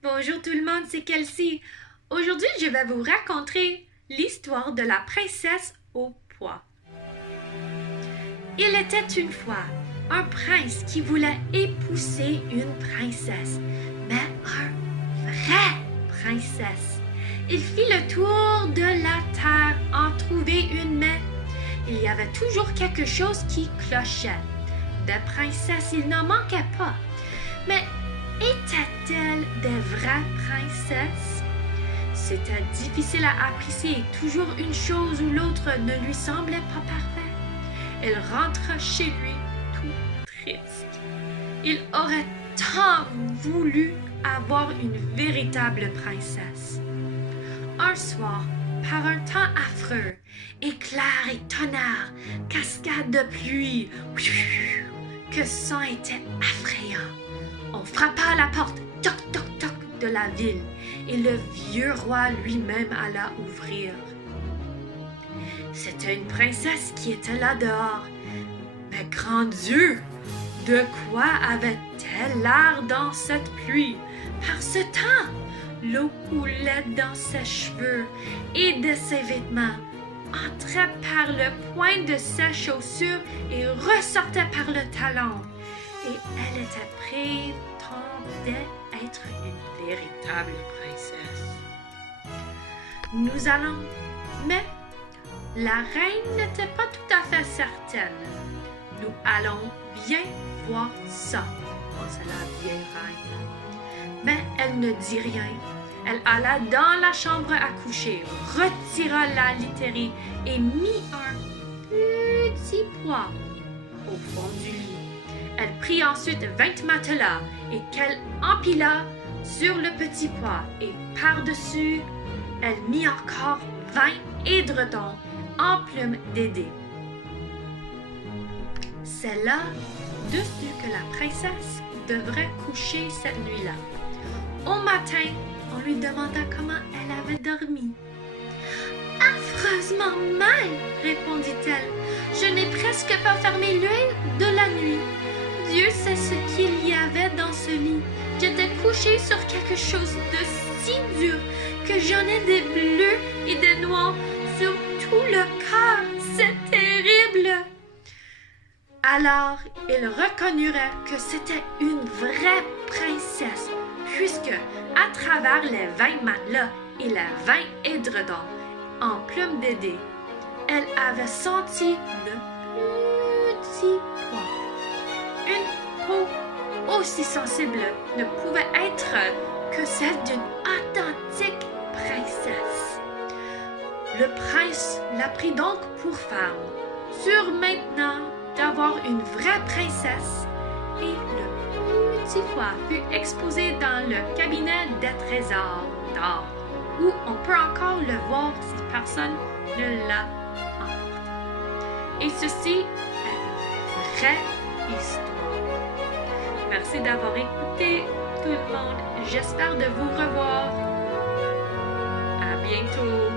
Bonjour tout le monde, c'est Kelsey. Aujourd'hui, je vais vous raconter l'histoire de la princesse au pois. Il était une fois un prince qui voulait épouser une princesse, mais une vraie princesse. Il fit le tour de la terre en trouver une, mais il y avait toujours quelque chose qui clochait. Des princesses, il n'en manquait pas. Mais étaient-elles des vraies princesses? C'était difficile à apprécier. Toujours une chose ou l'autre ne lui semblait pas parfait. Elle rentra chez lui tout triste. Il aurait tant voulu avoir une véritable princesse. Un soir, par un temps affreux, éclairs et tonnerres, cascades de pluie, que son était effrayant. On frappa à la porte, toc, toc, toc, de la ville, et le vieux roi lui-même alla ouvrir. C'était une princesse qui était là dehors. Mais grand Dieu, de quoi avait-elle l'air dans cette pluie? Par ce temps, l'eau coulait dans ses cheveux et de ses vêtements, entrait par le point de ses chaussures et ressortait par le talon. Et elle était prétendait être une véritable princesse. Nous allons, mais la reine n'était pas tout à fait certaine. Nous allons bien voir ça, pensa la vieille reine. Mais elle ne dit rien. Elle alla dans la chambre à coucher, retira la literie et mit un petit pois au fond du lit. Elle prit ensuite 20 matelas et qu'elle empila sur le petit pois et par-dessus, elle mit encore 20 édredons en plumes d'édé. C'est là-dessus que la princesse devrait coucher cette nuit-là. Au matin, on lui demanda comment elle avait dormi. « Affreusement mal, répondit-elle. Je n'ai presque pas fermé l'œil de la nuit. Dieu sait ce qu'il y avait dans ce lit. J'étais couchée sur quelque chose de si dur que j'en ai des bleus et des noirs sur tout le corps. C'est terrible! » Alors, il reconnaît que c'était une vraie princesse, puisque, à travers les 20 matelas et les 20 édredons en plumes d'édé, elle avait senti le petit pois. Une peau aussi sensible ne pouvait être que celle d'une authentique princesse. Le prince la prit donc pour femme, sûr maintenant d'avoir une vraie princesse, et le petit pois fut exposé dans le cabinet des trésors d'or, où on peut encore le voir si personne ne l'a emporté. Et ceci est une vraie histoire. Merci d'avoir écouté tout le monde. J'espère de vous revoir. À bientôt.